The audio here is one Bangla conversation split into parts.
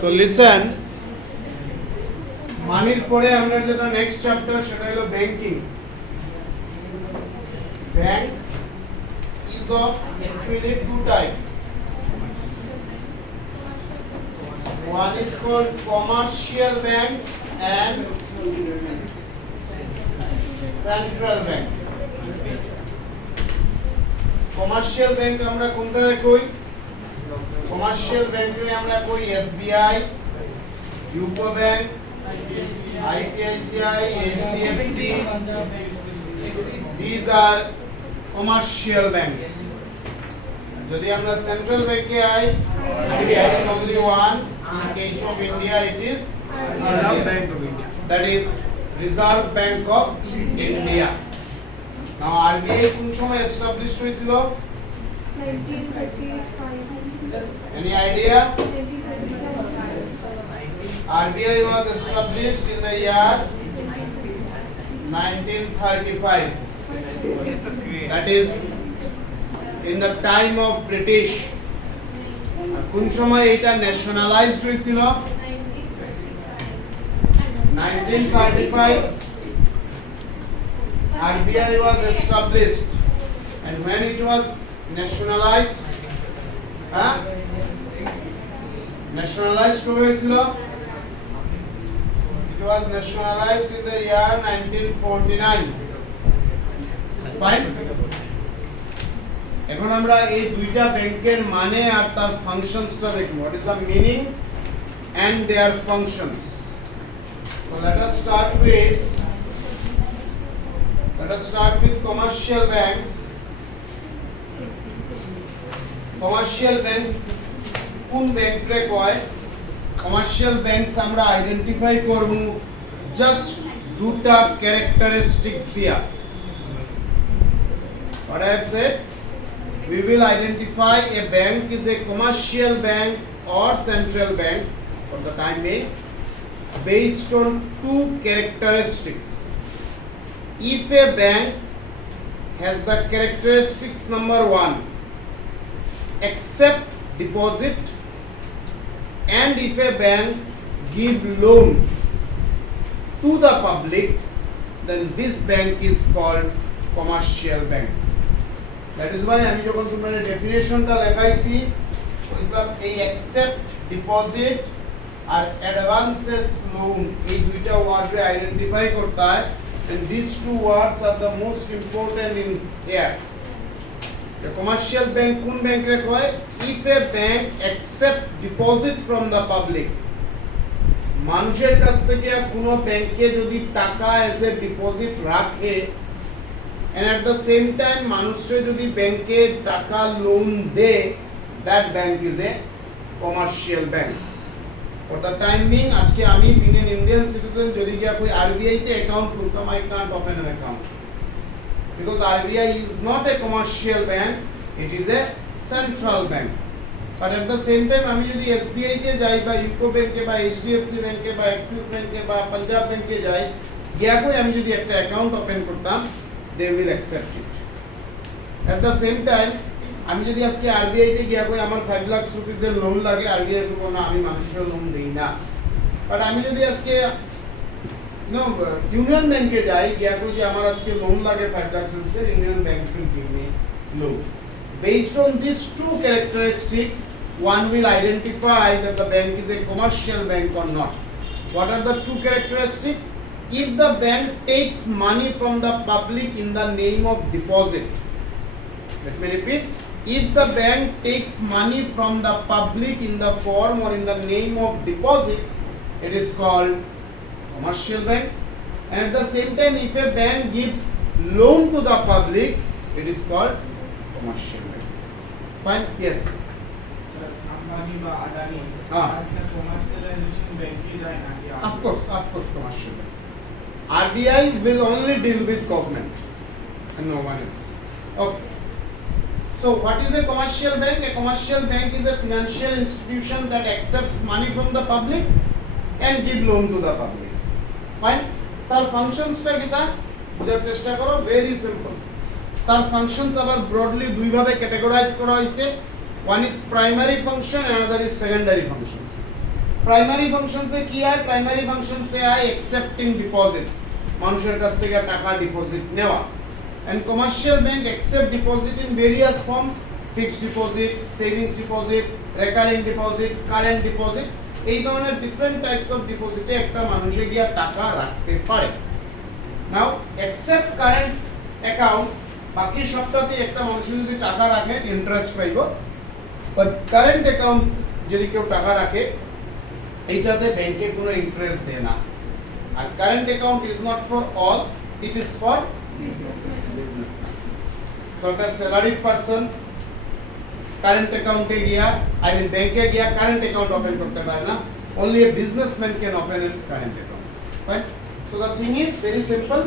So listen, মানির পরে আমরা যেটা নেক্সট চ্যাপ্টার সেটা হলো banking. Bank is of actually two types. One is called commercial bank and central bank. Commercial bank আমরা কোনটারে কই? Commercial bank এ আমরা কই SBI, UCO Bank, ICICI, HDFC. These are commercial banks. যদি আমরা সেন্ট্রাল ব্যাংকে I, RBI is only one. In case of India, it is Reserve Bank of India. That is Reserve Bank of India. Now RBI কোন সময় established হয়েছিল? 1935. Any idea? 1935. RBI was established in the year 1935. That is in the time of British. কোন সময় এটা ন্যাশনালাইজড হয়েছিল? 1935. RBI was established, and when it was nationalized, nationalized কবে হয়েছিল? It was nationalized in the year 1949. Fine. এখন আমরা এই দুইটা ব্যাংকের মানে আর তার ফাংশনসটা দেখব। What is the meaning and their functions? So let us start with commercial banks. Commercial banks কোন ব্যাংককে কয়? Commercial banks আমরা আইডেন্টিফাই করব জাস্ট দুটা ক্যারেক্টারিস্টিক্স দিয়া। What I have said, we will identify a bank is a commercial bank or central bank for the time being based on two characteristics. If a bank has the characteristics number 1, accept deposit, and if a bank give loan to the public, then this bank is called commercial bank. That is why আমি যখন তোমাদের ডেফিনেশনটা লেখাইছি এই accept deposit আর advances loan এই দুইটা ওয়ার্ডে আইডেন্টিফাই করতে হয়, and these two words are the most important in here. The commercial bank কোন ব্যাংকে কয়? If a bank accept deposit from the public, মানুষের কাছ থেকে কোনো ব্যাংকে যদি টাকা as a deposit রাখে, and at the same time মানুষে যদি ব্যাংকে টাকা লোন দেয়, that bank is a commercial bank. For the time being, আজকে আমি being an Indian citizen যদি গিয়া কই RBI তে account খুলতাম, I can't open an account because RBI is not a commercial bank, it is a central bank. But at the same time আমি যদি SBI তে যাই বা UCO ব্যাংকে বা HDFC ব্যাংকে বা Axis ব্যাংকে বা পাঞ্জাব ব্যাংকে যাই, গিয়া কই আমি যদি একটা অ্যাকাউন্ট ওপেন করতাম, they will accept it. At the same time আমি যদি আজকে RBI তে গিয়া কই আমার 5 লাখ রুপিস এর লোন লাগে, RBI বলবো না আমি মানুষের লোন দেই না। বাট আমি যদি আজকে ইউনিয়ন ব্যাংকে যাই, গিয়া কই যে আমার আজকে লোন লাগে 5 লাখ রুপিস এর, union bank will give me loan. Based on these two characteristics, one will identify that the bank is a commercial bank or not. What are the two characteristics? If the bank takes money from the public in the name of deposit, let me repeat, if the bank takes money from the public in the form or in the name of deposits, it is called commercial bank. And at the same time, if a bank gives loan to the public, it is called commercial bank. Fine? Yes. Sir, Ambani ba Adani, the commercialization bank is Of course, commercial bank. RBI will only deal with government and no one else. Okay. So what is a commercial bank? A commercial bank is a financial institution that accepts money from the public and give loan to the public. Fine? তার ফাংশনসটা কি তা বোঝার চেষ্টা করো, ভেরি সিম্পল। তার ফাংশনস আবার ব্রডলি দুই ভাবে ক্যাটাগরাইজ করা হয়েছে। One is primary function, another is secondary functions. প্রাইমারি ফাংশনসে কি হয়? প্রাইমারি ফাংশনসে হয় অ্যাকসেপ্টিং ডিপোজিটস, মানুষের কাছ থেকে টাকা ডিপোজিট নেওয়া। And commercial bank accept deposit in various forms, fixed deposit, savings deposit, recurring deposit, current deposit. এই ধরনের ডিফারেন্ট টাইপস অফ ডিপোজিটে একটা মানুষে গিয়া টাকা রাখতে পারে। নাও অ্যাকসেপ্ট কারেন্ট অ্যাকাউন্ট, বাকি সবটাতে একটা মানুষ যদি টাকা রাখে ইন্টারেস্ট পাইব, বাট কারেন্ট অ্যাকাউন্ট যদি কেউ টাকা রাখে এইটাতে ব্যাংকে কোনো ইন্টারেস্ট দেয় না। আর current account is not for all, it is for business. So একটা স্যালারিড পারসন কারেন্ট অ্যাকাউন্টে গিয়া, আই মিন ব্যাংকে গিয়া কারেন্ট অ্যাকাউন্ট ওপেন করতে পারে না। Only a businessman can open A current account, right? So the thing is very simple.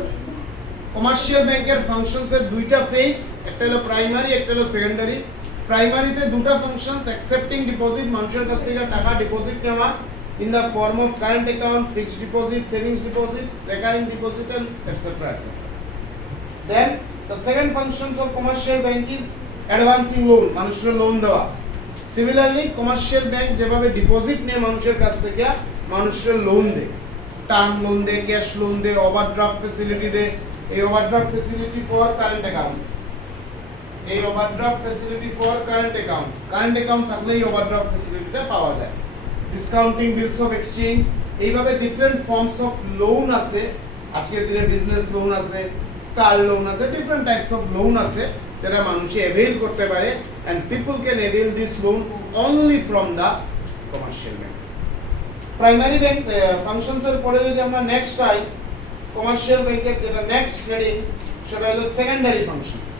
Commercial ব্যাংকের ফাংশনসের দুইটা ফেজ, একটা হলো প্রাইমারি, একটা হলো সেকেন্ডারি। প্রাইমারিতে দুটো ফাংশনস, অ্যাকসেপ্টিং ডিপোজিট, মানুষের কাছ থেকে টাকা ডিপোজিট নেওয়া in the form of current account, fixed deposit, savings deposit, recurring deposit, and etc. etc. Then the second functions of commercial bank is advancing loan, মানুষের লোন দেওয়া। Similarly, commercial bank যেভাবে ডিপোজিট নেয় মানুষের কাছ থেকে, মানুষের লোন দেয়, টার্ম লোন দেয়, ক্যাশ লোন দেয়, ওভারড্রাফট ফ্যাসিলিটি দেয়। এই overdraft facility for current account, এই overdraft facility for current account, current account থাকলেই ওভারড্রাফট ফ্যাসিলিটিটা পাওয়া যায়। ডিসকাউন্টিং বিলস অফ এক্সচেঞ্জ, এইভাবে ডিফারেন্ট ফর্মস অফ লোন আছে। আজকের দিনে বিজনেস লোন আছে, কার লোন আছে, ডিফারেন্ট টাইপস অফ লোন আছে যেটা মানুষে অ্যাভেল করতে পারে, and people can avail this loan only from the commercial bank. Primary bank ফাংশনসের পরে যদি আমরা নেক্সট আই, কমার্শিয়াল ব্যাংকের যেটা নেক্সট হেডিং সেটা হলো secondary functions.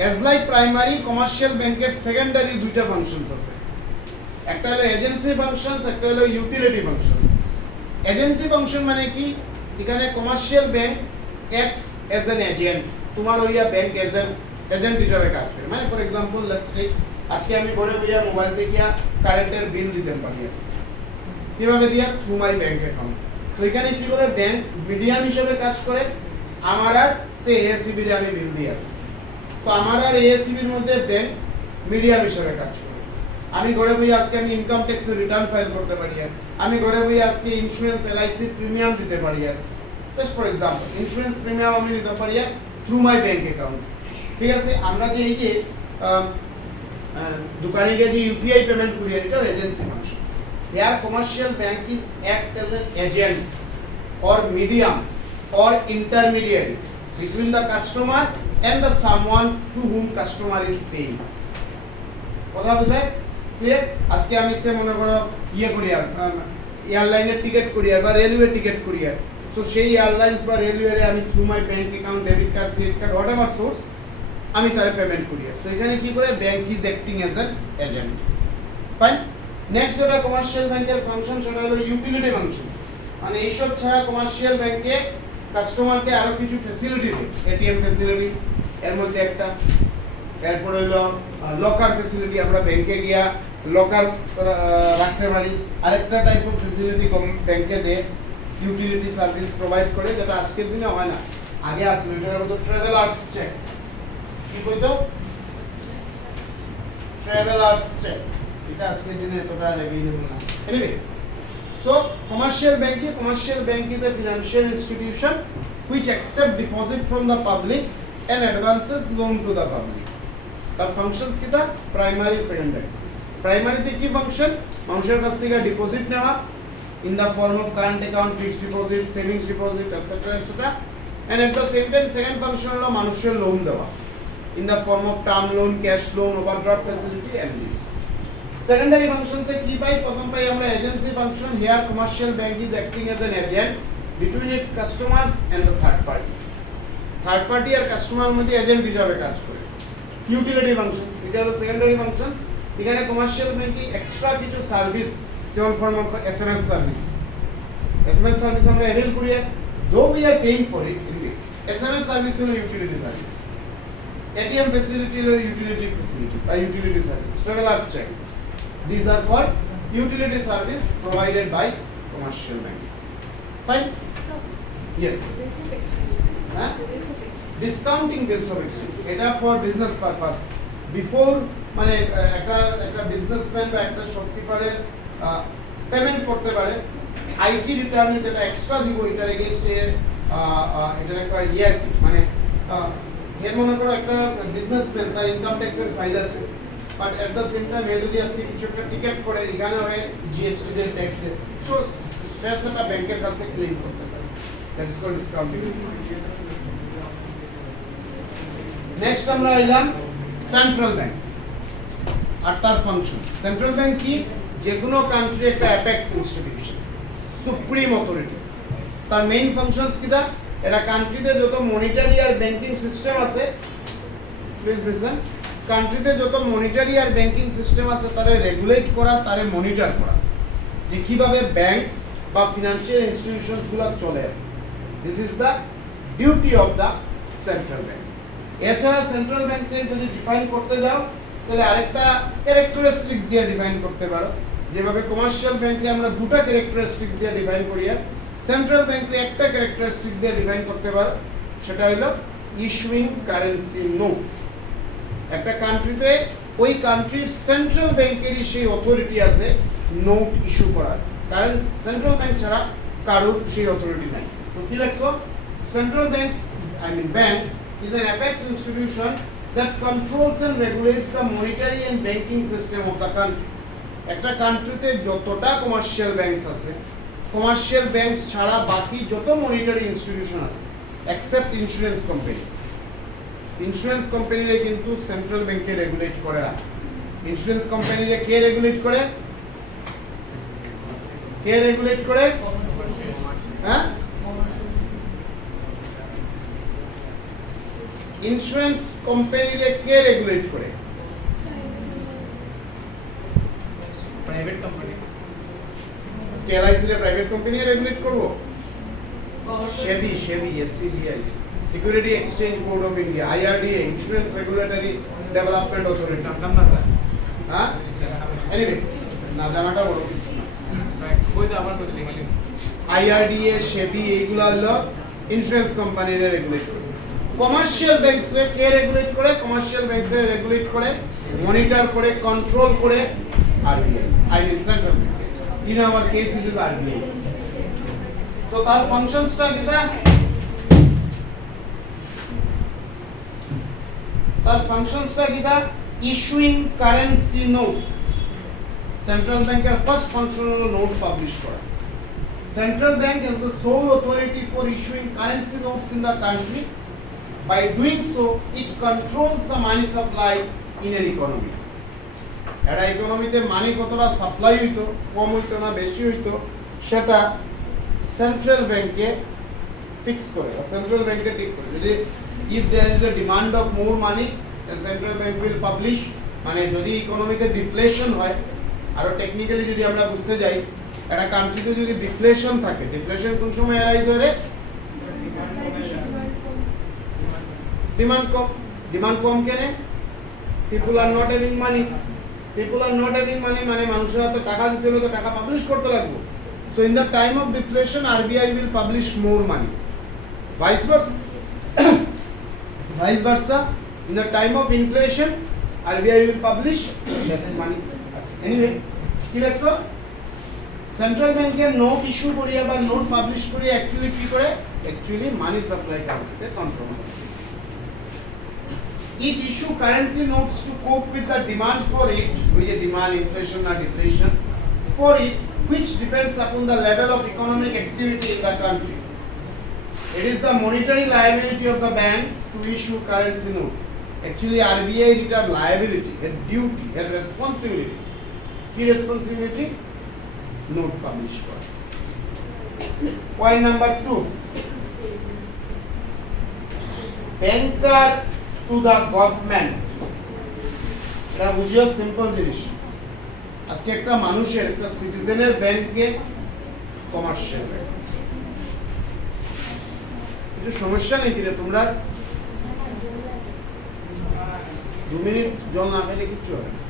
As like primary, commercial ব্যাংকের সেকেন্ডারি দুইটা ফাংশনস আছে, একটা হলো এজেন্সি ফাংশনস, একটা হলো ইউটিলিটি ফাংশন। এজেন্সি ফাংশন মানে কি? এখানে commercial bank acts as an agent, তোমার ওইয়া ব্যাংক এজেন্ট হিসাবে কাজ করে। মানে ফর এক্সাম্পল লেটস টেক, আজকে আমি ঘরে বইয়া মোবাইল থেকে কারেন্টের বিল দিতে পারি, কিভাবে দিয়া? থ্রু মাই ব্যাংক অ্যাকাউন্ট। তো এখানে কি করে ব্যাংক মিডিয়াম হিসেবে কাজ করে, আমার আর সে এএসসিবি রে আমি বিল দিয়ে, তো আমার আর এএসসিবির মধ্যে ব্যাংক মিডিয়াম হিসেবে কাজ করে। আমি ঘরে বই আজকে আমি ইনকাম ট্যাক্সের রিটার্ন ফাইল করতে পারি, আর আমি ঘরে বই আজকে ইন্স্যুরেন্স এলআইসি প্রিমিয়াম দিতে পারি, আর just for example insurance premium আমি দিতে পারি থ্রু মাই ব্যাংক অ্যাকাউন্ট। ঠিক আছে? আমরা যে এই যে দোকানে গিয়ে যে ইউপিআই পেমেন্ট করি, এটাও agency function. Here commercial bank is act as an agent or medium or intermediary between the customer and the someone to whom customer is paying. কথা বুঝলে? ক্লিয়ার? আজকে আমি সে মনে করো ইয়ে করি, আর এয়ারলাইনের টিকিট করি, আর বা রেলওয়ে টিকিট করি, আর সো সেই এয়ারলাইন্স বা রেলওয়ে আমি through my bank account, debit card, credit card, what ever source আমি তার পেমেন্ট করি। সো এখানে কি করে? Bank is acting as an agent. Fine. Next যেটা কমার্শিয়াল ব্যাংকের ফাংশন সেটা হলো ইউটিলিটি ফাংশনস। মানে এইসব ছাড়া কমার্শিয়াল ব্যাংকে কাস্টমারকে আরো কিছু ফ্যাসিলিটি দেয়, এটিএম ফ্যাসিলিটি এর মধ্যে একটা, এরপর হলো লকার ফ্যাসিলিটি, আমরা ব্যাংকে গিয়া লকার রাখতে পারি। আরেকটা টাইপ অফ ফ্যাসিলিটি ব্যাংকে দেয়, ইউটিলিটি সার্ভিস প্রোভাইড করে, যেটা আজকের দিনে হয় না, আগে আসলে এটার মধ্যে ট্রাভেলার্স চেক, কি কইতো? ট্রাভেলার্স চেক, এটা আজকের দিনে এতটা অ্যাভেলেবল না। Anyway, so commercial bank is a financial institution which accept deposit from the public and advances loan to the public. তার ফাংশনস কি? তা প্রাইমারি, সেকেন্ডারি। প্রাইমারিতে কি ফাংশন? মানুষের কাছ থেকে ডিপোজিট নেওয়া in the form of current account, fixed deposit, savings deposit, etc. etc. and at the same time second function হলো মানুষের লোন দেওয়া in the form of term loan, cash loan, overdraft facility and this. Secondary ফাংশনসে কি পাই? প্রথম পাই আমরা agency function. Here commercial bank is acting as an agent between its customers and the third party. Third party আর কাস্টমার মধ্যে এজেন্ট হিসাবে কাজ করে। ইউটিলিটি ফাংশন, এটা হলো সেকেন্ডারি ফাংশন। এখানে কমার্শিয়াল ব্যাংকিং এক্সট্রা কিছু সার্ভিস, যেমন form of SMS service. SMS service আমরা অ্যাভেল করি, though we are paying for it. SMS service হলো ইউটিলিটি সার্ভিস। এটিএম ফ্যাসিলিটি হলো ইউটিলিটি ফ্যাসিলিটি বা utility service. Travellers cheque, these are called utility service provided by commercial banks. Fine? So, Yes. bills of exchange. Huh? Bills of exchange. Discounting bills of exchange, এটা for business purpose. Before মানে একটা বিজনেসম্যান বা একটা শপকিপারের পেমেন্ট করতে পারে। আইটি রিটার্নে যেটা এক্সট্রা দিব এটার এগেইনস্টে এটার একটা ইয়ে আর কি, মানে এর মনে করো একটা বিজনেসম্যান তার ইনকাম ট্যাক্সের ফাইল আছে, but at the same time যদি আজকে কিছু একটা টিকেট করে এখানে হবে জিএসটি এর ট্যাক্স সো সে সেটা ব্যাংকের কাছে ক্লেম করতে পারে। That is called discounting. Next আমরা এলাম সেন্ট্রাল ব্যাংক আর তার ফাংশন। সেন্ট্রাল ব্যাংক কি? যে কোনো কান্ট্রি একটা অ্যাপেক্স ইনস্টিটিউশন, সুপ্রিম অথরিটি। তার মেইন ফাংশনস কিটা? এটা কান্ট্রিতে যত মনিটারি আর ব্যাংকিং সিস্টেম আছে, প্লিজ লিসেন, কান্ট্রিতে যত মনিটারি আর ব্যাংকিং সিস্টেম আছে তারে রেগুলেট করা, তারে মনিটর করা, যে কিভাবে ব্যাংকস বা ফিনান্সিয়াল ইনস্টিটিউশনস গুলো চলে। This is the duty of the central bank. এছাড়া সেন্ট্রাল ব্যাংকে যদি ডিফাইন করতে যাও তাহলে আরেকটা ক্যারেক্টারিস্টিক্স দিয়ে ডিফাইন করতে পারো। যেভাবে কমার্শিয়াল ব্যাংকে আমরা দুটো ক্যারেক্টারিস্টিক্স দিয়ে ডিফাইন করি, সেন্ট্রাল ব্যাংকে একটা ক্যারেক্টারিস্টিক্স দিয়ে ডিফাইন করতে পারো, সেটা হলো ইস্যুইং কারেন্সি নোট। একটা কান্ট্রিতে ওই কান্ট্রির সেন্ট্রাল ব্যাংকেরই সেই অথরিটি আছে নোট ইস্যু করার, কারণ সেন্ট্রাল ব্যাংক ছাড়া কারোর সেই অথরিটি নাই। সো কি লিখছো? Central banks bank is an apex institution that controls and regulates the monetary and banking system of the country. একটা কান্ট্রিতে যতটা কমার্শিয়াল ব্যাংকস আছে, কমার্শিয়াল ব্যাংকস ছাড়া বাকি যত মনিটারি ইনস্টিটিউশন আছে এক্সেপ্ট ইন্স্যুরেন্স কোম্পানি, ইন্স্যুরেন্স কোম্পানিরে কিন্তু সেন্ট্রাল ব্যাংকে রেগুলেট করে না। ইন্স্যুরেন্স কোম্পানিরে কে রেগুলেট করে? কে রেগুলেট করে? হ্যাঁ, ইন্স্যুরেন্স কোম্পানিরে কে রেগুলেট করে? Private company. আজকে এলআইসি রে প্রাইভেট কোম্পানি রেগুলেট করবো? SEBI, SCBI, security exchange board of India, IRDA, insurance regulatory development authority. জানতাম না স্যার। হ্যাঁ, এনিওয়ে না জানাটা বড় কিছু না। স্যার কই তো আবার কই লিখলি? আইআরডিএ, সেবি এইগুলা হলো ইন্স্যুরেন্স কোম্পানিরে রেগুলেট করে। কমার্শিয়াল ব্যাংকস কে রেগুলেট করে? কমার্শিয়াল ব্যাংকস রেগুলেট করে, মনিটর করে, কন্ট্রোল করে RBI, I mean central bank. In our case it is RBI. তো তার ফাংশনসটা কিটা? তার ফাংশনসটা কিটা? Issuing currency note. সেন্ট্রাল ব্যাংকের ফার্স্ট ফাংশন হলো নোট পাবলিশ করা। Central Bank has the sole authority for issuing currency notes in the country. By doing so, it controls the money supply in an economy. একটা ইকোনমিতে মানি কতটা সাপ্লাই হইতো, কম হইতো না বেশি হইতো, সেটা সেন্ট্রাল ব্যাংকে ফিক্স করে, সেন্ট্রাল ব্যাংকে ঠিক করে। যদি if there is a demand of more money, the central bank will publish, মানে যদি ইকোনমিতে ডিফ্লেশন হয়, আরো টেকনিক্যালি যদি আমরা বুঝতে যাই, একটা কান্ট্রিতে যদি ডিফ্লেশন থাকে, ডিফ্লেশন কোন সময় অ্যারাইজ হয় রে? ডিমান্ড কম। ডিমান্ড কম কেন? People are not having money. People are not having মানি মানে মানুষের হাতে টাকা দিতে হলে তো টাকা পাবলিশ করতে লাগবে। So in the time of deflation RBI will publish more money. Vice versa, vice versa, in the time of inflation RBI will publish less money. Anyway কি লেখছো? সেন্ট্রাল ব্যাংকের নোট ইস্যু করিয়া বা নোট পাবলিশ করিয়া অ্যাকচুয়ালি কি করে? অ্যাকচুয়ালি মানি সাপ্লাই কান্ট্রিতে কন্ট্রোল করে। It issue currency notes to cope with the demand for it, which is demand, inflation or deflation, for it, which depends upon the level of economic activity in the country. It is the monetary liability of the bank to issue currency note. Actually, RBI is a liability, a duty, a responsibility. Key responsibility? Note publish করা। Point number 2. Banker to the government. এটা বুঝিও সিম্পল জিনিস। আজকে একটা মানুষের, একটা সিটিজেনের ব্যাংকে কমার্শিয়াল ব্যাংক, কিছু সমস্যা নেই কিরে তোমরা? 2 মিনিট জল না পেলে কিচ্ছু হবে না।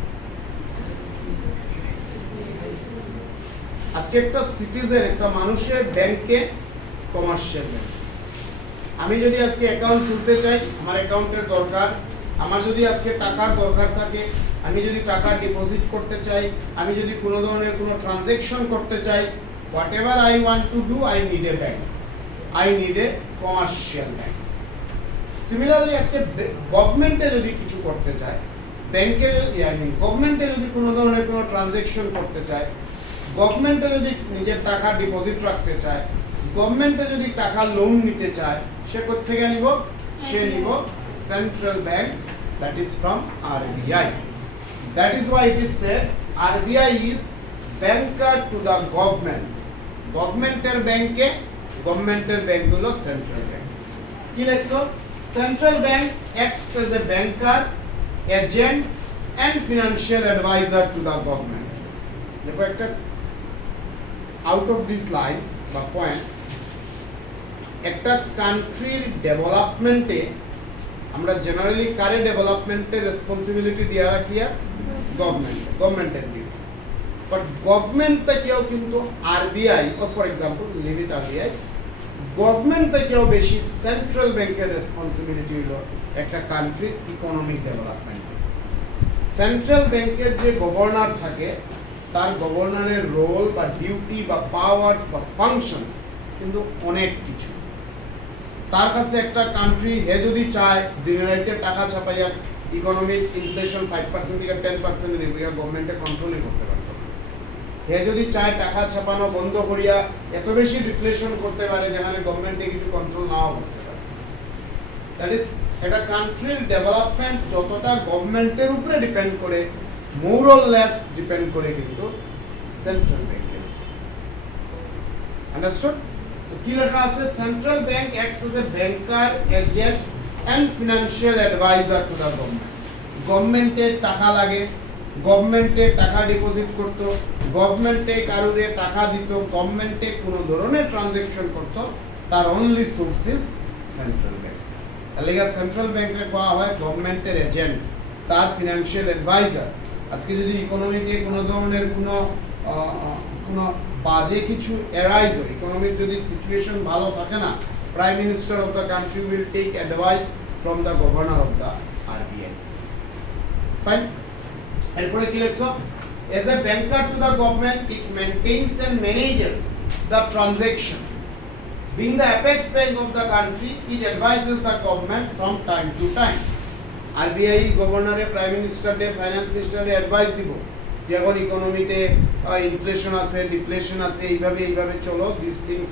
আজকে একটা সিটিজেন, একটা মানুষের ব্যাংকে কমার্শিয়াল ব্যাংক। আমি যদি আজকে অ্যাকাউন্ট খুলতে চাই, আমার অ্যাকাউন্টের দরকার, আমার যদি আজকে টাকার দরকার থাকে, আমি যদি টাকা ডিপোজিট করতে চাই, আমি যদি কোনো ধরনের কোনো ট্রানজ্যাকশন করতে চাই, whatever I want to do, I need a bank. I need a commercial bank. Similarly, আজকে গভর্নমেন্টে যদি কিছু করতে চায়, ব্যাংকে গভর্নমেন্টে যদি কোনো ধরনের কোনো ট্রানজ্যাকশন করতে চায়, গভর্নমেন্টে যদি নিজের টাকা ডিপোজিট রাখতে চায়, গভর্নমেন্টে যদি টাকা লোন নিতে চায়, সে কোত্থেকে নিব? সে নিব central bank, that is from RBI. That is why it is said RBI is banker to the government. গভর্নমেন্টের ব্যাংকে, গভর্নমেন্টের ব্যাংক হলো সেন্ট্রাল ব্যাংক। কি লেখছো? Central bank acts as a banker, agent and financial advisor to the government. দেখো একটা out of this line বা পয়েন্ট, একটা কান্ট্রির ডেভেলপমেন্টে আমরা জেনারেলি কারে ডেভেলপমেন্টের রেসপন্সিবিলিটি দিয়ে রাখি? গভর্নমেন্টের দিকে। বাট গভর্নমেন্ট থেকেও কিন্তু RBI ও for example live it RBI, government থেকেও বেশি সেন্ট্রাল ব্যাংকের রেসপন্সিবিলিটি হলো একটা কান্ট্রির ইকোনমিক ডেভেলপমেন্ট। সেন্ট্রাল ব্যাংকের যে গভর্নর থাকে, তার গভর্নরের রোল বা ডিউটি বা পাওয়ার্স বা ফাংশনস কিন্তু অনেক কিছু। তার কাছে একটা কান্ট্রি হে যদি চায় দিনে রাইতে টাকা ছাপাইয়া ইকোনমিক ইনফ্লেশন 5% থেকে 10% এর দিকে গভর্নমেন্টে কন্ট্রোলই করতে পারবে। হে যদি চায় টাকা ছাপানো বন্ধ করিয়া এত বেশি ডিফ্লেশন করতে পারে যেখানে গভর্নমেন্টে কিছু কন্ট্রোল নাও করতে পারে। দ্যাট ইজ একটা কান্ট্রির ডেভেলপমেন্ট যতটা গভর্নমেন্টের উপরে ডিপেন্ড করে, মোর অর লেস ডিপেন্ড করে কিন্তু সেন্ট্রাল ব্যাংকের। আন্ডারস্টুড? তো কি লেখা আছে? Central bank acts as a banker, agent and financial adviser to the government. গভর্নমেন্টের টাকা লাগে, গভর্নমেন্টে টাকা ডিপোজিট করত, গভর্নমেন্টে কারুরে টাকা দিত, গভর্নমেন্টে কোনো ধরনের ট্রানজ্যাকশন করত, তার only source is central bank. তাহলে সেন্ট্রাল ব্যাংকে পাওয়া হয় গভর্নমেন্টের এজেন্ট, তার ফিনান্সিয়াল অ্যাডভাইজার। আজকে যদি ইকোনমিতে কোনো ধরনের কোনো বাজে কিছু অ্যারাইজ হয়, ইকোনমিক যদি সিচুয়েশন ভালো থাকে না, prime minister of the country will take advice from the governor of the RBI. Fine. এরপরে কি লিখছো? As a banker to the government, it maintains and manages the transaction. Being the apex bank of the country, it advises the government from time to time. RBI গভর্নরে, প্রাইম মিনিস্টারে, ফাইন্যান্স মিনিস্টারে অ্যাডভাইস দিব যে এখন ইকোনমিতে ইনফ্লেশন আছে, ডিফ্লেশন আছে, এইভাবে চলো, this things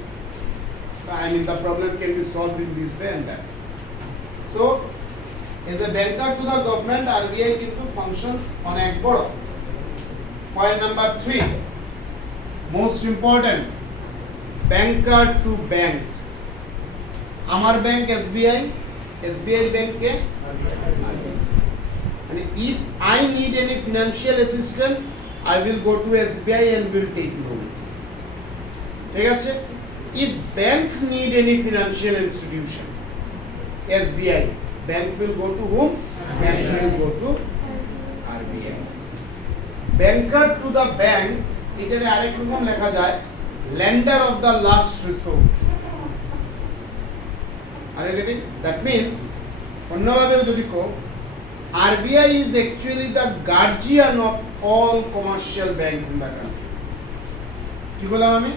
the problem can be solved in this way and that. So as a banker to the government, RBI কিন্তু functions অনেক বড়। Point number 3, most important, banker to bank. আমার ব্যাংক SBI ব্যাংকে, and if I need any financial assistance, I will go to SBI and will take loan. ঠিক আছে? If bank need any financial institution, SBI, bank will go to whom? Bank will go to RBI. Banker to the banks, এটারে আরেক রকম লেখা যায় lender of the last resort. Are you getting? That means অন্যভাবে যদি কো, RBI is actually the guardian of all commercial banks in the country. কি বললাম আমি?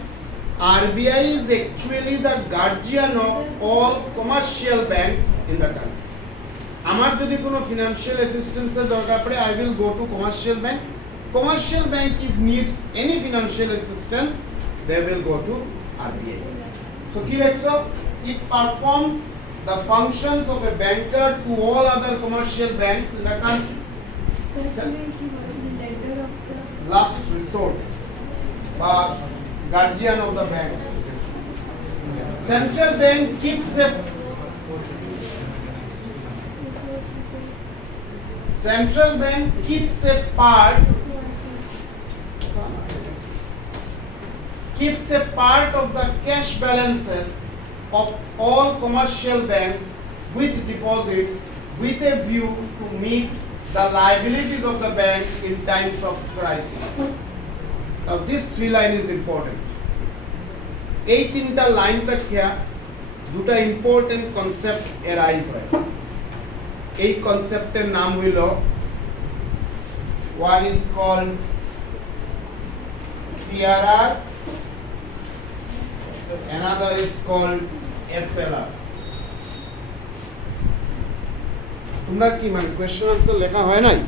RBI is actually the guardian of all commercial banks in the country. আমার যদি কোনো ফিনান্সিয়াল অ্যাসিস্ট্যান্সের দরকার পড়ে, I will go to commercial bank. Commercial bank if needs any financial assistance, they will go to RBI. So কি লিখছো? It performs the functions of a banker to all other commercial banks in the country. Last resort, guardian of the bank. Central bank keeps a part of the cash balances of all commercial banks with deposits with a view to meet the liabilities of the bank in times of crisis. Now this 3 line is important. এই 3টা লাইন থেকে দুটা ইম্পর্টেন্ট কনসেপ্ট এরাইজ হয়। এই কনসেপ্টের নাম হইল one is called CRR, another is called SLR. তোমরা কি মানে কোশ্চেন আনসার লেখা হয় নাই?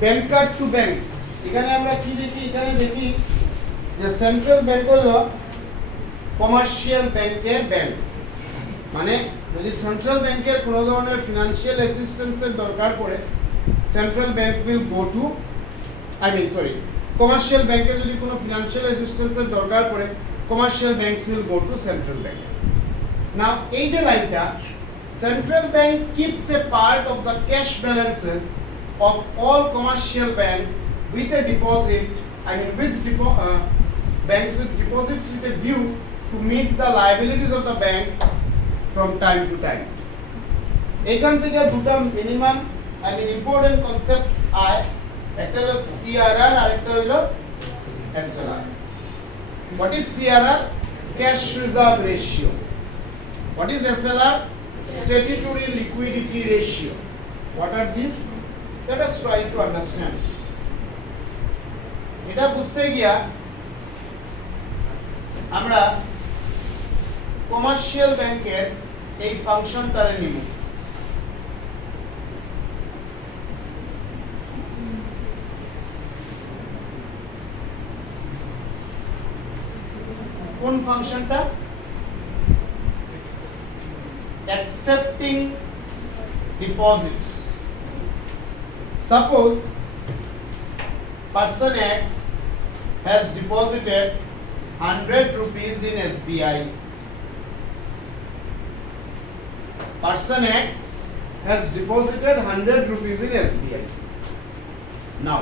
ব্যাংকার টু ব্যাংকস, এখানে আমরা কি দেখি? এখানে দেখি যে সেন্ট্রাল ব্যাংক হলো কমার্শিয়াল ব্যাংকের ব্যাংক, মানে যদি সেন্ট্রাল ব্যাংকের কোনো ধরনের ফিনান্সিয়াল অ্যাসিস্ট্যান্সের দরকার পড়ে, central bank will go to commercial ব্যাংকের যদি কোনো ফিনান্সিয়াল অ্যাসিস্ট্যান্সের দরকার পড়ে, commercial bank will go to central bank. Now এই যে লাইনটা, central bank keeps a part of the cash balances of all commercial banks with a deposit, banks with deposits with a view to meet the liabilities of the banks from time to time. এখান থেকে দুটো মিনিমাম ইম্পর্টেন্ট কনসেপ্ট আয়, একটা হলো সিআরআর আর একটা হলো SLR. What is CRR? Cash reserve ratio. What is SLR? Statutory liquidity ratio. What are this? Let us try to understand. এটা বুঝতে গিয়া আমরা কমার্শিয়াল ব্যাংকের এই ফাংশনটারে নিব। কোন ফাংশনটা? accepting deposits. Suppose person X has deposited 100 rupees in SBI. Person X has deposited 100 rupees in SBI. Now,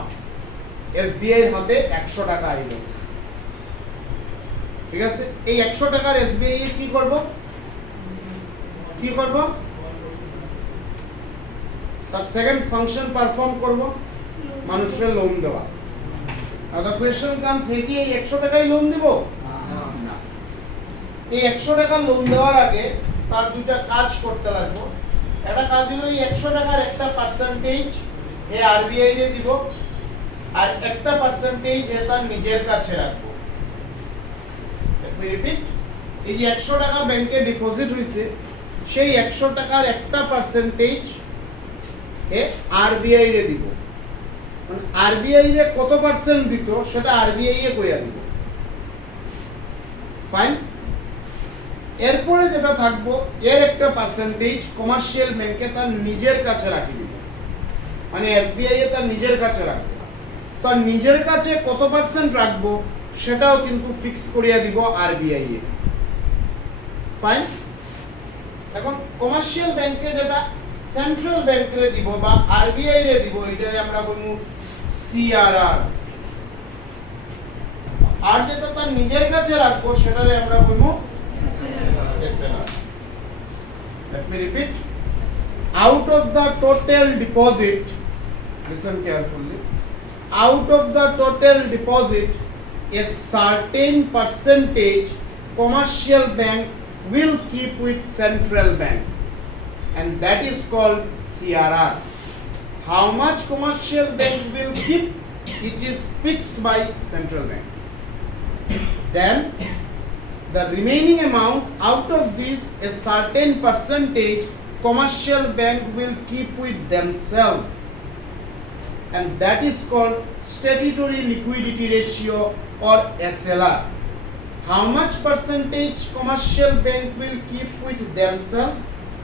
SBI হাতে 100 টাকা আইলো। ঠিক আছে, এই 100 টাকার SBI এর কি করব? তার সেকেন্ড ফাংশন পারফর্ম করব, মানুষের লোন দেওয়া। আর দ্য কোয়েশ্চন কামস, হে কি এই 100 টাকায় লোন দিব? না। এই 100 টাকা লোন দেওয়ার আগে তার দুইটা কাজ করতে লাগবে। একটা কাজ হলো এই 100 টাকার একটা পার্সেন্টেজ এ আরবিআই রে দিব, আর একটা পার্সেন্টেজ এ তার নিজের কাছে রাখবো। লেট মি রিপিট, এই যে 100 টাকা ব্যাংকে ডিপোজিট হইছে, সেই 100 টাকার একটা পার্সেন্টেজ এ আরবিআই রে দিব। মানে আরবিআই রে কত পার্সেন্ট দিত সেটা আরবিআই এ কইয়া দিব। ফাইন। এরপরে যেটা থাকবো, এর একটা পার্সেন্টেজ কমার্শিয়াল ব্যাংকে তার নিজের কাছে রাখি দিব। মানে এসবিআই এ তার নিজের কাছে রাখবো। তার নিজের কাছে কত পার্সেন্ট রাখবো সেটাও কিন্তু ফিক্স করিয়া দিব আরবিআই এ। ফাইন। এখন কমার্শিয়াল ব্যাংকে যেটা সেন্ট্রাল ব্যাংকে দিব বা আরবিআই রে দিব, এটারে আমরা বলবো সিআরআর। আর যেটা তার নিজের কাছে রাখবো সেটারে আমরা বলবো SLR. Let me repeat, out of the total deposit, listen carefully, out of the total deposit a certain percentage commercial bank will keep with central bank, and that is called CRR. How much commercial bank will keep? It is fixed by central bank. Then the remaining amount, out of this a certain percentage commercial bank will keep with themselves, and that is called statutory liquidity ratio or SLR. How much percentage commercial bank will keep with themselves?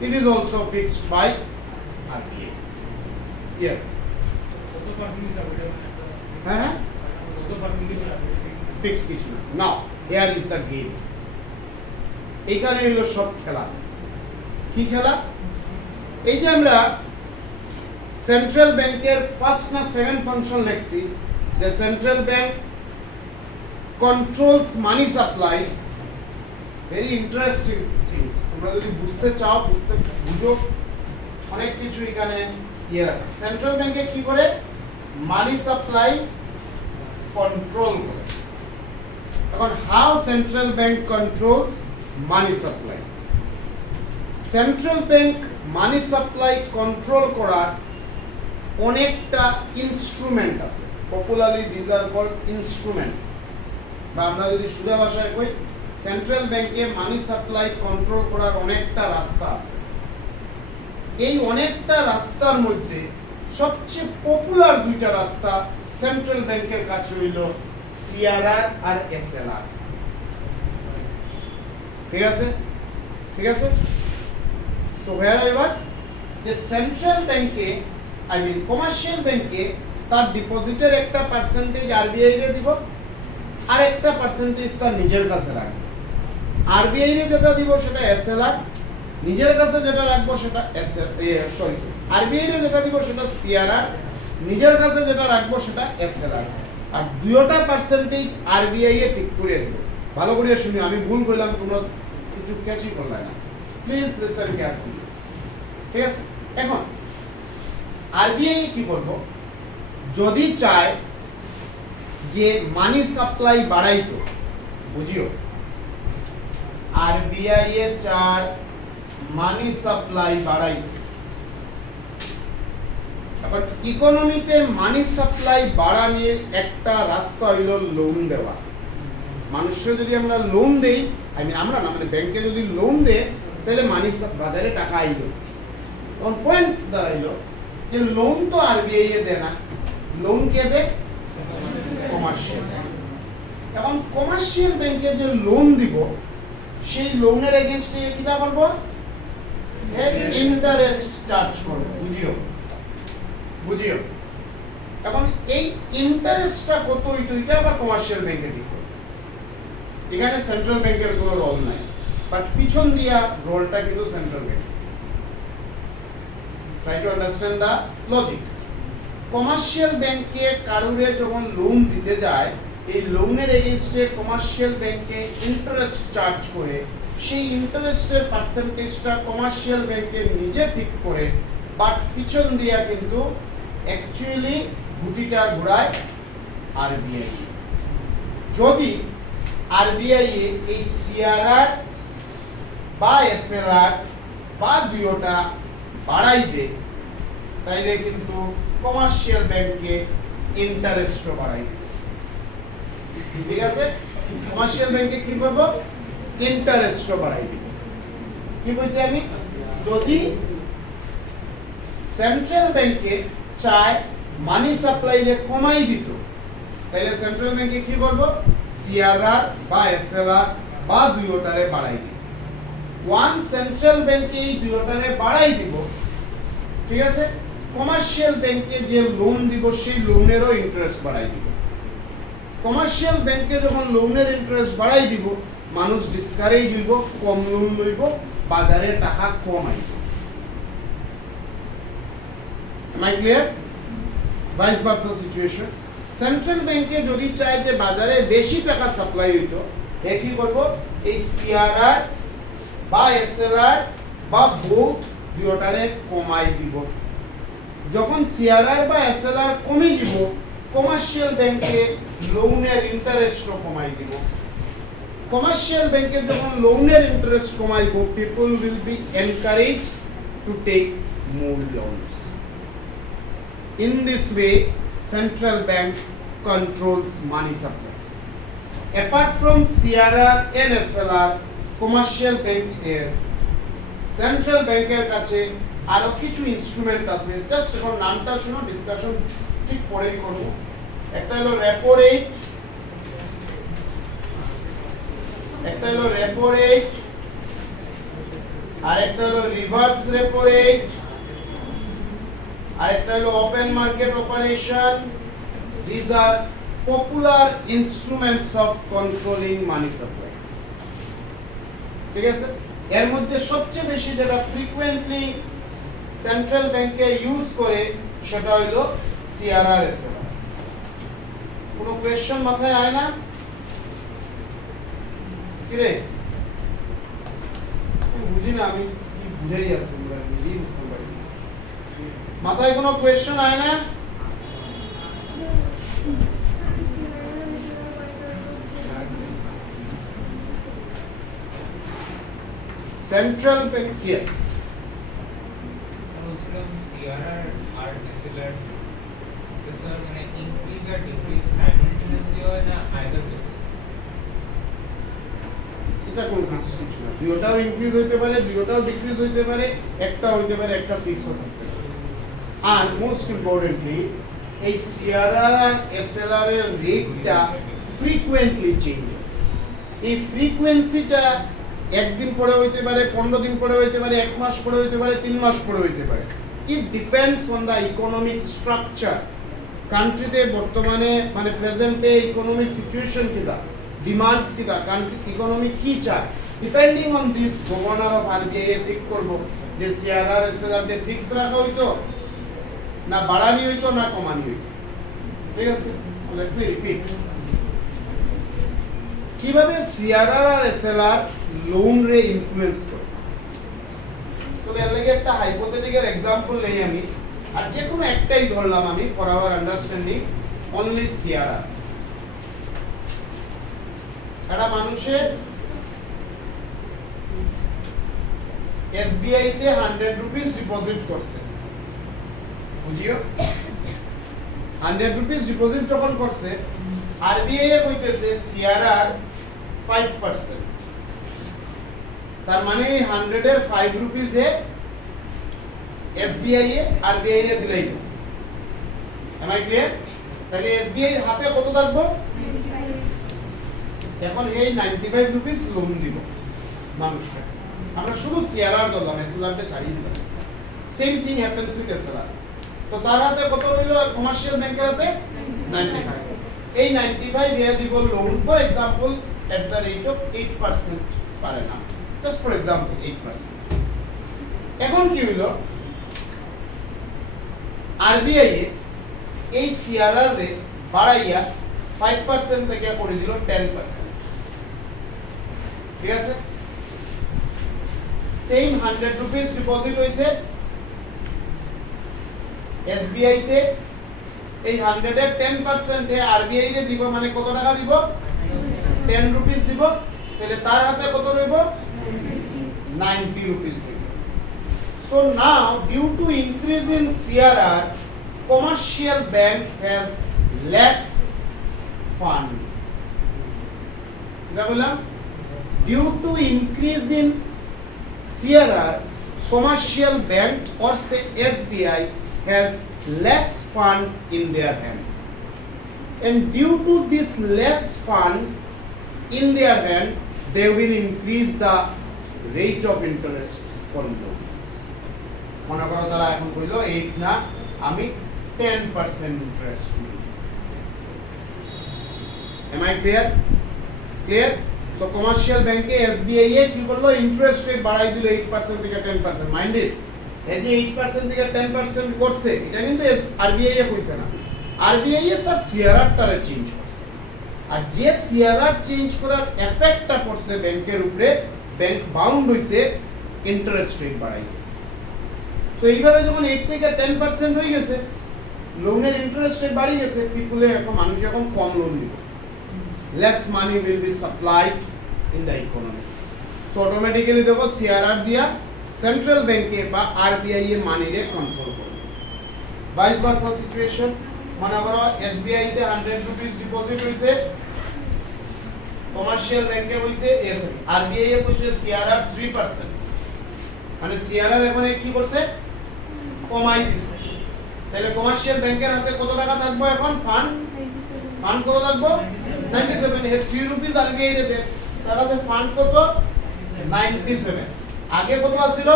It is also fixed by RBI. Yes. Fixed কিছু না। Now here is the game. এখানে হলো সব খেলা। কি খেলা? এই যে আমরা সেন্ট্রাল ব্যাংকের ফার্স্ট না সেকেন্ড ফাংশন লিখছি, যে central bank controls money supply. Very interesting things. তোমরা যদি বুঝতে চাও, বুঝো, অনেক কিছু এখানে ইয়ে আছে। সেন্ট্রাল ব্যাংকে কি করে? মানি সাপ্লাই কন্ট্রোল করে। এখন how central bank controls money supply? Central bank money supply control করার অনেকটা ইনস্ট্রুমেন্ট আছে, popularly these are called instrument, বা আমরা যদি সোজা ভাষায় কই সেন্ট্রাল ব্যাংকে মানি সাপ্লাই কন্ট্রোল করার অনেকটা রাস্তা আছে। এই অনেকটা রাস্তার মধ্যে সবচেয়ে পপুলার দুইটা রাস্তা সেন্ট্রাল ব্যাংকের কাছে হইল সিআরআর আর এসএলআর। ঠিক আছে, ঠিক আছে। সো হোয়ার আই ওয়াজ, যে সেন্ট্রাল ব্যাংকে আই মিন কমার্শিয়াল ব্যাংকে তার ডিপোজিটের একটা পার্সেন্টেজ আরবিআই রে দিব, আর একটা পার্সেন্টেজ তার নিজের কাছে রাখবে। আরবিআই রে যেটা দিব সেটা এসএলআর, নিজের কাছে যেটা রাখবো সেটা আরবিআই রে যেটা দিব সেটা সিআরআর, নিজের কাছে যেটা রাখবো সেটা এসএলআর। আর দুইটা পার্সেন্টেজ আরবিআই এ ঠিক করে দিব। ভালো করে শুনি, আমি ভুল কইলাম তোমরা কিছু ক্যাচই করলে না, প্লিজ লিসেন কেয়ারফুলি। ঠিক আছে, এখন আরবিআই কি করবো, যদি চায় যে মানি সাপ্লাই বাড়াইতো, বুঝিও আরবিআই এ চায় মানি সাপ্লাই বাড়াইতো। এখন ইকোনমিতে মানি সাপ্লাই বাড়ানোর একটা রাস্তা হইল লোন দেওয়া। মানুষের যদি আমরা লোন দেই, আমরা না মানে ব্যাংকে যদি লোন দেয় তাহলে মানি বাজারে টাকা আইলো। তখন পয়েন্ট দাঁড়াইলো যে লোন তো আরবিআই এ দেয় না, লোন কে দেয়? কমার্শিয়াল। এখন কমার্শিয়াল ব্যাংকে যে লোন দিব সেই লোনের এগেইনস্টে কি দা বলবো, ইন্টারেস্ট চার্জ করব। বুঝিও, বুঝিও। এখন এই ইন্টারেস্টটা কত হইতো, এটা আবার কমার্শিয়াল ব্যাংকে ঠিক করবে। এখানে সেন্ট্রাল ব্যাংকের কোনো রোল নাই, বাট পিছন দিয়া রোলটা কিন্তু central bank. Try to understand the logic. Commercial ব্যাংকে কারুরে যখন লোন দিতে যায়, এই লোনের এগেইনস্টে কমার্শিয়াল ব্যাংকে ইন্টারেস্ট চার্জ করে, সেই ইন্টারেস্টের পার্সেন্টেজটা কমার্শিয়াল ব্যাংকে নিজে ঠিক করে, বাট পিছন দিয়া কিন্তু অ্যাকচুয়ালি গুটিটা ঘোরায় আরবিআই। যদি আরবিআই এই সিআরআর বা এসএলআর বা দুইটা বাড়াই দেয়, তাইলে কিন্তু কমার্শিয়াল ব্যাংকে ইন্টারেস্টও বাড়াই দেবে। ঠিক আছে, কমার্শিয়াল ব্যাংকে কি করব, ইন্টারেস্টও বাড়াই দেবে। কি বলছি আমি, যদি সেন্ট্রাল ব্যাংকে চায় মানি সাপ্লাই রে কমাই দিত, তাহলে সেন্ট্রাল ব্যাংকে কি করব, সিআরআর বা এসএলআর বা দুইটারে বাড়াই দিব। ওয়ান সেন্ট্রাল ব্যাংকে এই দুইটারে বাড়াই দিব, ঠিক আছে, কমার্শিয়াল ব্যাংকে যে লোন দিব সেই লোনেরও ইন্টারেস্ট বাড়াই দিব। কমার্শিয়াল ব্যাংকে যখন লোনের ইন্টারেস্ট বাড়াই দিব, মানুষ ডিসকারেজ হইব, কম লোন লইব, বাজারে টাকা কম আইব। Am I clear? Vice versa situation. Central ব্যাংকে যদি চায় যে বাজারে বেশি টাকা সাপ্লাই হইতো, এ কি করব, এই সিআরআর বা এসএলআর বা বোথ দুইটারে কমাই দিব। যখন সিআরআর বা এসএলআর কমে যাব, কমার্শিয়াল ব্যাংকে লোনের ইন্টারেস্টও কমাই দিব। কমার্শিয়াল ব্যাংকে যখন লোনের ইন্টারেস্ট কমাইব, people will be encouraged to take more loans. In this way, central bank controls money supply. Apart from CRR and SLR, commercial bank central banker কাছে আরো কিছু ইনস্ট্রুমেন্ট আছে। জাস্ট এখন নামটা শুনো, ডিসকাশন ঠিক পরেই করব। একটা হলো রেপো রেট, একটা হলো রেপো রেট, আর একটা হলো রিভার্স রেপো রেট, আরেকটা হলো open market operation. This are popular instruments of controlling money supply. ঠিক আছে, এর মধ্যে সবচেয়ে বেশি যেটা ফ্রিকোয়েন্টলি সেন্ট্রাল ব্যাংকে ইউজ করে সেটা হলো সিআরআর এসএলআর। কোনো কোয়েশ্চন মাথায় আয় না কি রে? বুঝি না, আমি কি বুঝাই আর তোমরা নিজেই বুঝতে পারি। মাথায় কোনো কোয়েশ্চন আয় না? সেন্ট্রাল ব্যাংক, ইয়েস, সিআরআর আর এসএলআর का डिक्रीज साइमल्टेनियसली হয় না আইদার ওয়ে এটা কোন ফিক্স কিছু না, দুটোটাও ইনক্রিজ হইতে পারে, দুটোটাও ডিক্রিজ হইতে পারে, একটা হইতে পারে, একটা ফিক্স হতে পারে। আর মোস্ট ইম্পর্টেন্টলি এই সিআরআর আর এসএলআর এর রেটটা ফ্রিকোয়েন্টলি চেঞ্জ। এই ফ্রিকোয়েন্সিটা একদিন পরে হইতে পারে, 15 দিন পরে হইতে পারে, 1 মাস পরে হইতে পারে, 3 মাস পরে হইতে পারে। It depends on the economic structure. কান্ট্রিতে বর্তমানে মানে প্রেজেন্টে ইকোনমিক সিচুয়েশন কিটা, ডিমান্ডস কিটা, কান্ট্রি ইকোনমি কি চায়, depending on this governor of RBI ঠিক করব যে সিআরআর এসএলআর তে ফিক্স রাখা হইতো না বাড়ানি হইতো না কমানি হইতো। ঠিক আছে, লেট মি রিপিট। কিভাবে সিআরআর আর এসএলআর লোন রে ইনফ্লুয়েন্স করে, তো এর লাগে একটা হাইপোথেটিক্যাল एग्जांपल নেই আমি, আর যে কোনো একটাই ধরলাম আমি for our understanding, only CRR. একটা মানুষের এসবিআই তে 100 রুপিস ডিপোজিট করছে, বুঝিও 100 রুপিস ডিপোজিট যখন করছে, আরবিআই এ কইতেছে সিআরআর 5%, তার মানে 100 এর 5 রুপিস এ এসবিআই এ আরবিআই এ দিলাই। Am I clear? তাহলে এসবিআই হাতে কত থাকবো? এখন এই 95 রুপিস লোন দিব মানুষকে। আমরা শুধু সিআরআর দিলাম, এসএলআর তে ছাড়িয়ে দিলাম। Same thing happens with SLR. তো তার হাতে কত হইলো? কমার্শিয়াল ব্যাংকের হাতে 95। এই 95 এ দিব loan for example at the rate of 8% per annum, just for example 8%। এখন কি হইলো? আরবিআই এ এই সিআরআর রে বাড়াইয়া 5% থেকে করে দিল 10%। ঠিক আছে, সেম 100 রুপিস ডিপোজিট হইছে এসবিআই তে, এই 100 এর 10% এ আরবিআই রে দিব, মানে কত টাকা দিব? 10 রুপিস দিব। তাহলে তার হাতে কত রইব? 90 রুপিস দিব। So now due to increase in CRR, commercial bank has less fund. क्या बोला? Due to increase in CRR, commercial bank or say SBI has less fund in their hand, and due to this less fund in their hand, they will increase the rate of interest for loan. মনে করো তারা এখন কইলো 8 না, আমি 10% ইন্টারেস্ট নিব। Am I clear? Clear? So commercial ব্যাংকে এসবিআই এ কি করলো? ইন্টারেস্ট রেট বাড়াই দিল 8% থেকে 10%। মাইন্ডেড, এই যে 8% থেকে 10% করছে, এটা কিন্তু আরবিআই এ কইছে না, আরবিআই এ তার সিআরআর টারে চেঞ্জ করছে। আর যে সিআরআর চেঞ্জ করার এফেক্টটা পড়ছে ব্যাংকের উপরে, ব্যাংক বাউন্ড হইছে ইন্টারেস্ট রেট বাড়াইতে। তো এইভাবে যখন 8 থেকে 10% হয়ে গেছে, লোনের ইন্টারেস্ট রেট বাড়ি গেছে, পিপলে এখন মানুষ এখন কম লোন নিবে, less money will be supplied in the economy. So automatically দেখো সিআরআর দিয়া সেন্ট্রাল ব্যাংকে বা আরবিআই এর মানি রে কন্ট্রোল করবে। ভাইস ভার্সা সিচুয়েশন, মনে করো এসবিআই তে 100 রুপিস ডিপোজিট হইছে, কমার্শিয়াল ব্যাংকে হইছে আরবিআই এ হইছে সিআরআর 3%, মানে সিআরআর এখন কি করছে? কমাই দিছে। তাহলে কমার্শিয়াল ব্যাংকের হাতে কত টাকা থাকবে এখন? ফান্ড কত থাকবে? 97। এর 3 রুপিস আরবিআই রে দেন, তার কাছে ফান্ড কত? 97। আগে কত ছিল?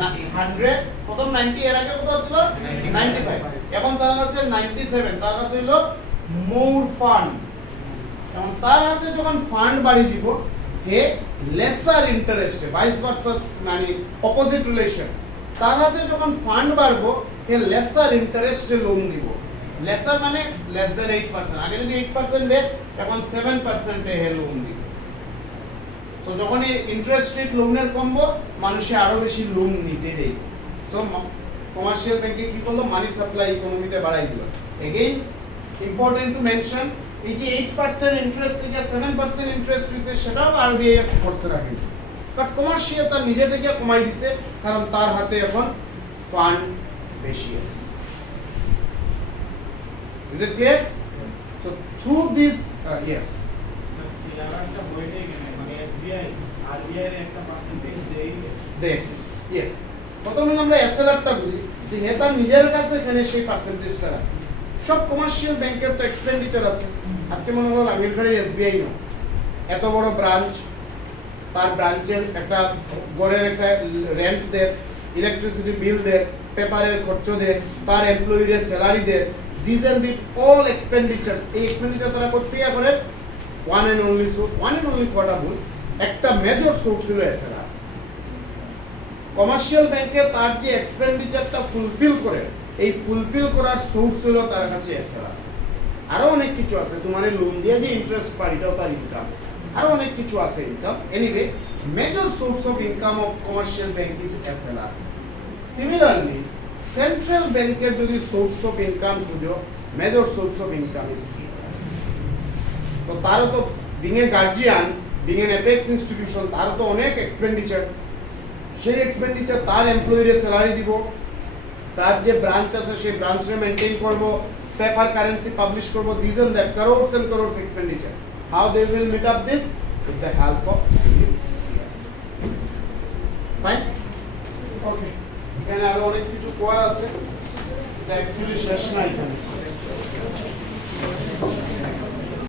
100, প্রথম 90, এর আগে কত ছিল? 95। এখন তার কাছে 97, তার কাছে হলো মোর ফান্ড। এখন তার হাতে যখন ফান্ড বাড়ি দিব, হে লেসার ইন্টারেস্টে, ভাইস ভার্সা মানে অপোজিট রিলেশন, তার হাতে যখন ফান্ড বাড়বো, হে লেসার ইন্টারেস্টে লোন দিব। লেসার মানে লেস দ্যান 8%। আগে যদি 8% দেয়, এখন 7% এ হে লোন দিব। তো যখন এই ইন্টারেস্ট রেট লোনের কমবো, মানুষে আরো বেশি লোন নিতে দেয়। তো কমার্শিয়াল ব্যাংকে কি করলো? মানি সাপ্লাই ইকোনমিতে বাড়াই দিল। এগেইন ইম্পর্টেন্ট টু মেনশন, এই যে 8% ইন্টারেস্ট থেকে 7% ইন্টারেস্ট হইছে, সেটাও আরবিআই করছে রাখে, বাট কমার্শিয়াল তার নিজে থেকে কমাই দিছে, কারণ তার হাতে এখন ফান্ড বেশি আছে। Is it clear? through this yes sir সিআরআরটা বইটাই কেন মানে এসবিআই আরবিআই এর একটা পার্সেন্টেজ দেই দেখ yes প্রথমে আমরা এসএলআরটা বুঝি যে নেতা নিজের কাছে এখানে সেই পার্সেন্টেজটা রাখে সব কমার্শিয়াল ব্যাংকের তো এক্সপেন্ডিচার আছে আজকে মনে করো আমিরখাড়ির এসবিআই না এত বড় ব্রাঞ্চ তার ব্রাঞ্চের একটা গড়ের একটা রেন্ট দেয় ইলেকট্রিসিটি বিল দেয় পেপারের খরচ দেয় তার এমপ্লয়িদের স্যালারি দেয় this are the all expenditure এই এক্সপেন্ডিচার তারা করতে করে ওয়ান অ্যান্ড অনলি কোয়াটা ভুল একটা মেজর সোর্স ছিল এসএলআর কমার্শিয়াল ব্যাংকে তার যে এক্সপেন্ডিচারটা ফুলফিল করে এই ফুলফিল করার সোর্স ছিল তার কাছে এসএলআর আরো অনেক কিছু আছে তোমার লোন দিয়ে যে ইন্টারেস্ট পাই এটাও তার ইনকাম আরো অনেক কিছু আছে income anyway major source of income of commercial bank is SLR similarly central ব্যাংকের যদি সোর্স অফ ইনকাম খুঁজো major source of income is তো তারও তো being a guardian being an apex institution তারও তো অনেক এক্সপেন্ডিচার সেই এক্সপেন্ডিচার তার এমপ্লয়ির স্যালারি দিব তার যে ব্রাঞ্চ আছে সেই ব্রাঞ্চে মেনটেন করব পেপার কারেন্সি পাবলিশ করব this and that crores and crores expenditure how they will meet up this with the help of fine okay এখানে আরো অনেক কিছু কোয়ার আছে এটা অ্যাকচুয়ালি শেষ না এখানে